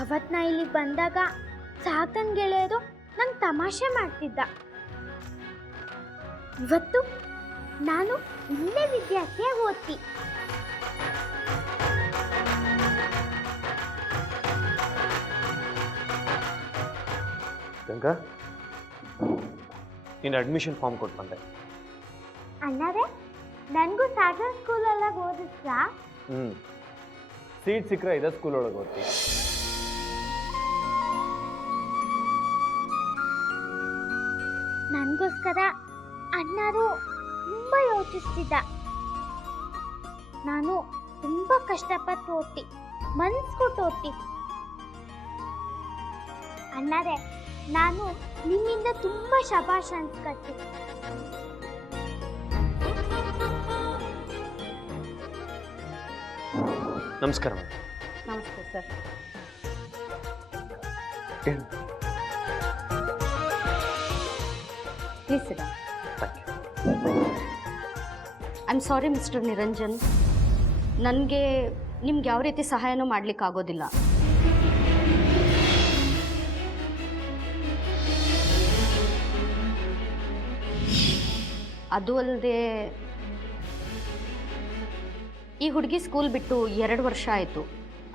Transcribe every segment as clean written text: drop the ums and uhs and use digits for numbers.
ಅವತ್ತು ನಾ ಇಲ್ಲಿ ಬಂದಾಗ ಸಾಕನ್ ಗೆಳೆಯರು ನಂಗೆ ತಮಾಷೆ ಮಾಡ್ತಿದ್ದ. ಇವತ್ತು ನಾನು ಇಲ್ಲೇ ವಿದ್ಯಾರ್ಥಿಯಾಗಿ ಓದ್ತಿ. ಗಂಗಾ, ನೀನು ಅಡ್ಮಿಷನ್ ಫಾರ್ಮ್ ಕೊಟ್ಟು ಬಂದೆ. ಅಣ್ಣಾರೆ, ನನಗೂ ಸಾಗರ್ ಸ್ಕೂಲಲ್ಲಿ ಓದಿಸ್ಲಾ? ಸೀಟ್ ಸಿಕ್ಕರೆ ಇದೇ ಸ್ಕೂಲ್ ಒಳಗೆ ಓದ್ತಿ. ನನಗೋಸ್ಕರ ಅಣ್ಣಾರು ತುಂಬ ಯೋಚಿಸ್ತಿದ್ದ. ನಾನು ತುಂಬ ಕಷ್ಟಪಟ್ಟು ಓದ್ತಿ, ಮನ್ಸು ಕೊಟ್ಟು ಓದ್ತಿ. ಅಣ್ಣಾರೆ, ನಾನು ನಿಮ್ಮಿಂದ ತುಂಬ ಶಬಾಷ್ ಅನ್ಸ್ಕತ್ತೀನಿ. ನಮಸ್ಕಾರ. ನಮಸ್ತೆ sir. Please sit. I am sorry mister Niranjan, ನನಗೆ ನಿಮ್ಗೆ ಯಾವ ರೀತಿ ಸಹಾಯನೂ ಮಾಡಲಿಕ್ಕಾಗೋದಿಲ್ಲ. ಅದು ಅಲ್ಲದೆ ಈ ಹುಡುಗಿ ಸ್ಕೂಲ್ ಬಿಟ್ಟು 2 ವರ್ಷ ಆಯಿತು.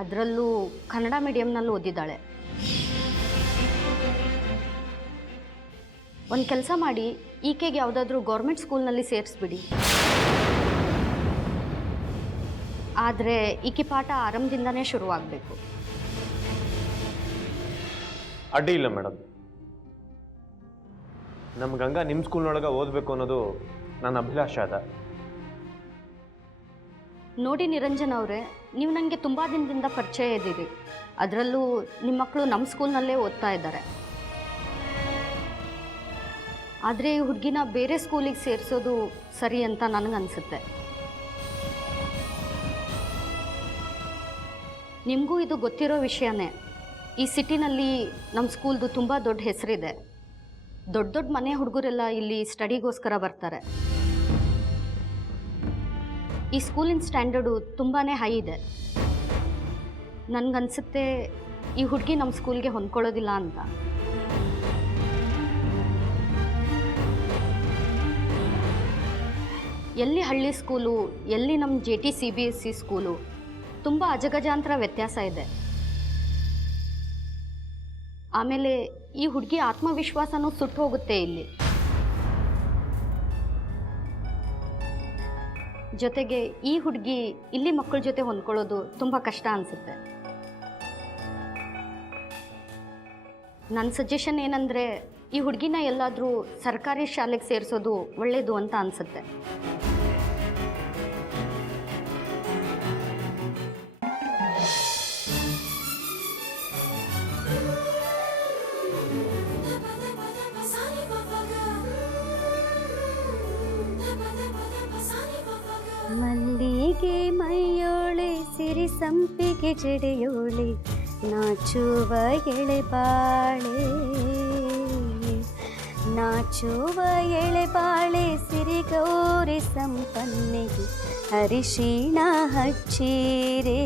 ಅದರಲ್ಲೂ ಕನ್ನಡ ಮೀಡಿಯಂನಲ್ಲಿ ಓದಿದ್ದಾಳೆ. ಒಂದು ಕೆಲಸ ಮಾಡಿ, ಈಕೆಗೆ ಯಾವುದಾದ್ರೂ ಗೌರ್ಮೆಂಟ್ ಸ್ಕೂಲ್ನಲ್ಲಿ ಸೇರಿಸ್ಬಿಡಿ. ಆದರೆ ಈಕೆ ಪಾಠ ಆರಂಭದಿಂದನೇ ಶುರುವಾಗಬೇಕು. ಅಡ್ಡಿ ಇಲ್ಲ ಮೇಡಮ್. ನಮ್ಮ ಗಂಗಾ ನಿಮ್ಮ ಸ್ಕೂಲ್ನೊಳಗೆ ಓದಬೇಕು ಅನ್ನೋದು ನನ್ನ ಅಭಿಲಾಷೆ ಅದ. ನೋಡಿ ನಿರಂಜನ್ ಅವರೇ, ನೀವು ನನಗೆ ತುಂಬ ದಿನದಿಂದ ಪರಿಚಯ ಇದ್ದೀರಿ. ಅದರಲ್ಲೂ ನಿಮ್ಮ ಮಕ್ಕಳು ನಮ್ಮ ಸ್ಕೂಲ್ನಲ್ಲೇ ಓದ್ತಾ ಇದ್ದಾರೆ. ಆದರೆ ಈ ಹುಡುಗಿನ ಬೇರೆ ಸ್ಕೂಲಿಗೆ ಸೇರಿಸೋದು ಸರಿ ಅಂತ ನನಗನ್ಸುತ್ತೆ. ನಿಮಗೂ ಇದು ಗೊತ್ತಿರೋ ವಿಷಯನೇ. ಈ ಸಿಟಿನಲ್ಲಿ ನಮ್ಮ ಸ್ಕೂಲ್ದು ತುಂಬ ದೊಡ್ಡ ಹೆಸರಿದೆ. ದೊಡ್ಡ ದೊಡ್ಡ ಮನೆ ಹುಡುಗರೆಲ್ಲ ಇಲ್ಲಿ ಸ್ಟಡಿಗೋಸ್ಕರ ಬರ್ತಾರೆ. ಈ ಸ್ಕೂಲಿನ ಸ್ಟ್ಯಾಂಡರ್ಡು ತುಂಬಾ ಹೈ ಇದೆ. ನನಗನ್ಸುತ್ತೆ ಈ ಹುಡುಗಿ ನಮ್ಮ ಸ್ಕೂಲ್ಗೆ ಹೊಂದ್ಕೊಳ್ಳೋದಿಲ್ಲ ಅಂತ. ಎಲ್ಲಿ ಹಳ್ಳಿ ಸ್ಕೂಲು, ಎಲ್ಲಿ ನಮ್ಮ JT-CBSE ಸ್ಕೂಲು, ತುಂಬ ಅಜಗಜಾಂತರ ವ್ಯತ್ಯಾಸ ಇದೆ. ಆಮೇಲೆ ಈ ಹುಡುಗಿ ಆತ್ಮವಿಶ್ವಾಸನೂ ಸುಟ್ಟು ಹೋಗುತ್ತೆ ಇಲ್ಲಿ. ಜೊತೆಗೆ ಈ ಹುಡುಗಿ ಇಲ್ಲಿ ಮಕ್ಕಳ ಜೊತೆ ಹೊಂದ್ಕೊಳ್ಳೋದು ತುಂಬ ಕಷ್ಟ ಅನಿಸುತ್ತೆ. ನನ್ನ ಸಜೆಷನ್ ಏನಂದರೆ, ಈ ಹುಡುಗಿನ ಎಲ್ಲಾದರೂ ಸರ್ಕಾರಿ ಶಾಲೆಗೆ ಸೇರಿಸೋದು ಒಳ್ಳೆಯದು ಅಂತ ಅನಿಸುತ್ತೆ. ಮಲ್ಲಿಗೆ ಮೈಯೋಳೆ ಸಿರಿ ಸಂಪಿಗೆ ಜಡೆಯೋಳೆ ನಾಚುವ ಎಳೆಬಾಳೆ, ನಾಚುವ ಎಳೆಬಾಳೆ ಸಿರಿಗೌರಿ ಸಂಪನ್ನೆಗೆ ಅರಿಶಿಣ ಹಚ್ಚಿರೆ,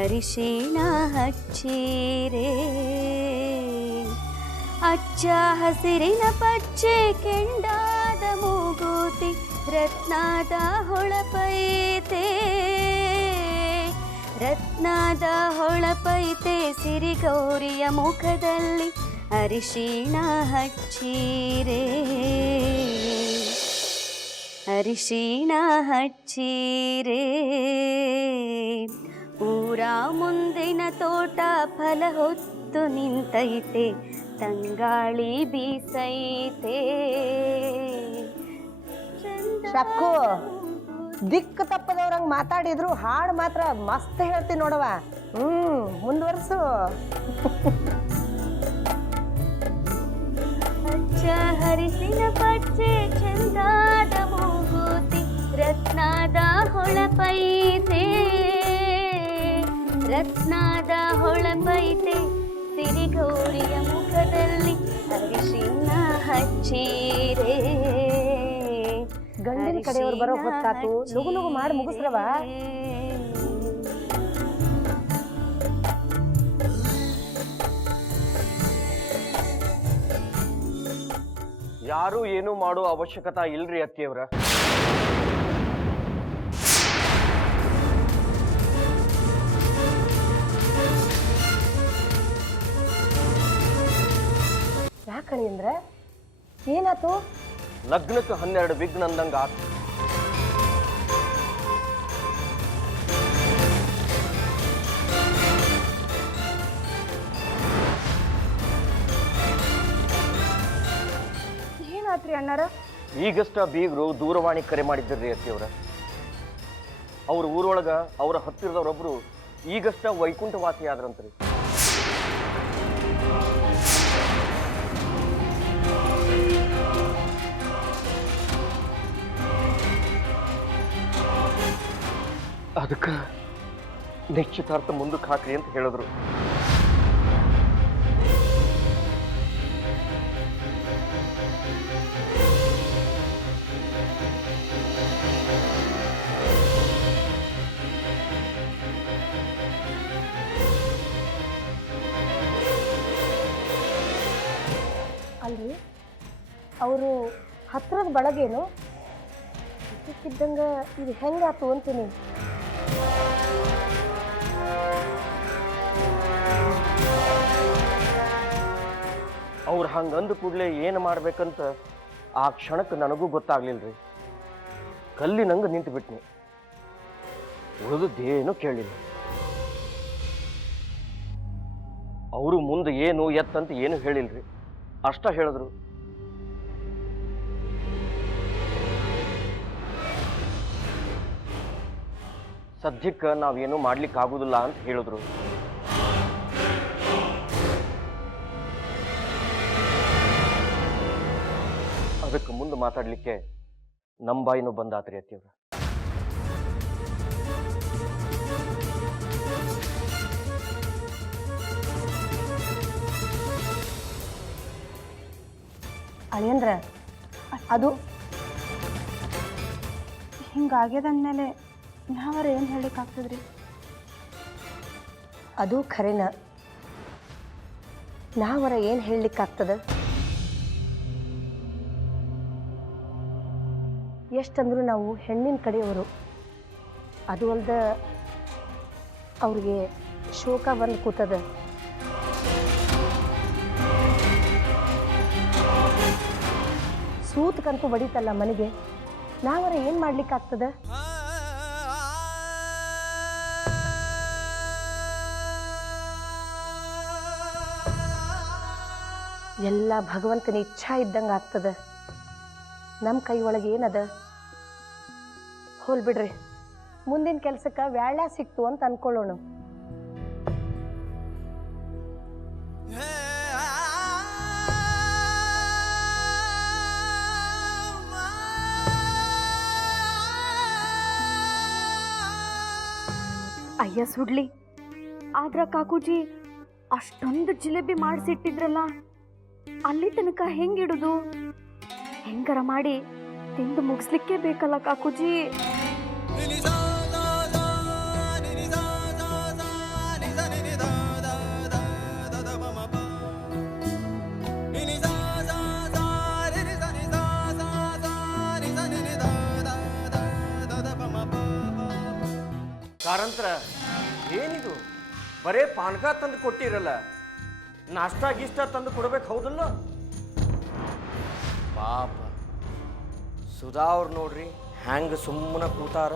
ಅರಿಶಿಣ ಹಚ್ಚಿರೆ. ಅಚ್ಚ ಹಸಿರಿನ ಪಚ್ಚೆ ಕೆಂಡಾದ ಮೂಗುತಿ ರತ್ನದ ಹೊಳಪೈತೆ, ರತ್ನದ ಹೊಳಪೈತೆ ಸಿರಿಗೌರಿಯ ಮುಖದಲ್ಲಿ ಅರಿಶಿಣ ಹಚ್ಚಿರೆ, ಅರಿಶಿಣ ಹಚ್ಚಿರೆ. ಊರ ಮುಂದಿನ ತೋಟ ಫಲ ಹೊತ್ತು ನಿಂತೈತೆ, ತಂಗಾಳಿ ಬೀಸೈತೆ. ಶಕ್ಕು, ದಿಕ್ಕು ತಪ್ಪದವ್ರಂಗೆ ಮಾತಾಡಿದ್ರು ಹಾಡು ಮಾತ್ರ ಮಸ್ತ್ ಹೇಳ್ತೀನಿ ನೋಡವ. ಮುಂದುವರ್ಸು. ಅಚ್ಚ ಹರಿಸಿನ ಪಚ್ಚೆ ಚಂದಾದ ಮೂಗುತಿ ರತ್ನದ ಹೊಳಪೈತೆ, ರತ್ನದ ಹೊಳಪೈತೆ ಸಿರಿಗೌರಿಯ ಮುಖದಲ್ಲಿ ಅರಿಶಿಣ ಹಚ್ಚಿರೆ. ಗಂಡಿನ ಕಡೆಯವ್ರು ಬರೋ ಹೊತ್ತಾತು, ಲಗು ಲಗು ಮಾಡಿ ಮುಗಿಸ್ರವ. ಯಾರೂ ಏನೂ ಮಾಡೋ ಅವಶ್ಯಕತೆ ಇಲ್ರಿ ಅತ್ತಿಯವ್ರ. ಯಾಕಳಿ ಅಂದ್ರೆ ಏನಾತು? ಲಗ್ನಕ್ಕೆ 12 ವಿಘ್ನ ಅಂದಂಗ ಆತು. ಏನಾತ್ರಿ ಅಣ್ಣಾರ? ಈಗಷ್ಟ ಬೀಗರು ದೂರವಾಣಿ ಕರೆ ಮಾಡಿದ್ರಿ ಅತ್ತಿಯವ್ರ. ಅವ್ರ ಊರೊಳಗ ಅವ್ರ ಹತ್ತಿರದವ್ರೊಬ್ರು ಈಗಷ್ಟ ವೈಕುಂಠವಾಸಿ ಆದ್ರಂತ್ರಿ. ಅದಕ್ಕೆ ನಿಶ್ಚಿತಾರ್ಥ ಮುಂದಕ್ಕೆ ಹಾಕ್ರಿ ಅಂತ ಹೇಳಿದ್ರು. ಅಲ್ರಿ ಅವರು ಹತ್ರದ ಬಳಗೇನು ಇದ್ದಕ್ಕಿದ್ದಂಗ ಇದು ಹೆಂಗಾತು ಅಂತೀನಿ. ಅವ್ರು ಹಂಗಂದ ಕೂಡಲೇ ಏನು ಮಾಡ್ಬೇಕಂತ ಆ ಕ್ಷಣಕ್ಕೆ ನನಗೂ ಗೊತ್ತಾಗ್ಲಿಲ್ರಿ. ಕಲ್ಲಿನಂಗೆ ನಿಂತು ಬಿಟ್ನಿ. ಉಳಿದದ್ದೇನು ಕೇಳಿಲ್ಲ. ಅವರು ಮುಂದೆ ಏನು ಎತ್ತಂತ ಏನು ಹೇಳಿಲ್ರಿ. ಅಷ್ಟ ಹೇಳಿದ್ರು. ಸದ್ಯಕ್ಕೆ ನಾವೇನು ಮಾಡ್ಲಿಕ್ಕೆ ಆಗುದಿಲ್ಲ ಅಂತ ಹೇಳಿದ್ರು. ಅದಕ್ಕೆ ಮುಂದೆ ಮಾತಾಡ್ಲಿಕ್ಕೆ ನಮ್ಮ ಬಾಯಿನೂ ಬಂದಾತ್ರಿ ಅತ್ತಿಯವ್ರ. ಅಳಿಯಂದ್ರ ಅದು ಹಿಂಗಾಗ್ಯದಂದ್ಮೇಲೆ ನಾವರ ಏನು ಹೇಳಿಕ್ಕಾಗ್ತದ್ರಿ? ಅದು ಖರೇನ. ನಾವರ ಏನು ಹೇಳಲಿಕ್ಕಾಗ್ತದ? ಎಷ್ಟಂದ್ರೂ ನಾವು ಹೆಣ್ಣಿನ ಕಡೆಯವರು. ಅದು ಅಲ್ದ ಅವ್ರಿಗೆ ಶೋಕ ಬಂದು ಕೂತದ. ಸೂತ್ಕಂತೂ ಬಡಿತಲ್ಲ ಮನೆಗೆ. ನಾವರ ಏನು ಮಾಡ್ಲಿಕ್ಕಾಗ್ತದ? ಎಲ್ಲ ಭಗವಂತನ ಇಚ್ಛಾ ಇದ್ದಂಗೆ ಆಗ್ತದ. ನಮ್ಮ ಕೈ ಒಳಗೆ ಏನದ? ಹೋಲ್ ಬಿಡ್ರಿ, ಮುಂದಿನ ಕೆಲ್ಸಕ್ಕೆ ವ್ಯಾಳ್ಯ ಸಿಕ್ತು ಅಂತ ಅನ್ಕೊಳ್ಳೋಣ. ಅಯ್ಯ ಸುಡ್ಲಿ, ಆದ್ರ ಕಾಕೂಜಿ ಅಷ್ಟೊಂದು ಜಿಲೇಬಿ ಮಾಡಿಸಿಟ್ಟಿದ್ರಲ್ಲ, ಅಲ್ಲಿ ತನಕ ಹೆಂಗಿಡುದು? ಹೆಂಗರ ಮಾಡಿ ತಿಂದು ಮುಗಿಸ್ಲಿಕ್ಕೆ ಬೇಕಲ್ಲ ಕಾಕೂಜಿ. ಕಾರಂತರ ಏನಿದು? ಬರೇ ಪಾನಕ ತಂದು ಕೊಟ್ಟಿರಲ್ಲ, ನಾಷ್ಟಾ ಗೀಷ್ಟ ತಂದು ಕೊಡ್ಬೇಕು ಹೌದಲ್ಲ? ಪಾಪ ಸುಧಾ ಅವ್ರು ನೋಡ್ರಿ ಹ್ಯಾಂಗ ಸುಮ್ಮನೆ ಕೂತಾರ.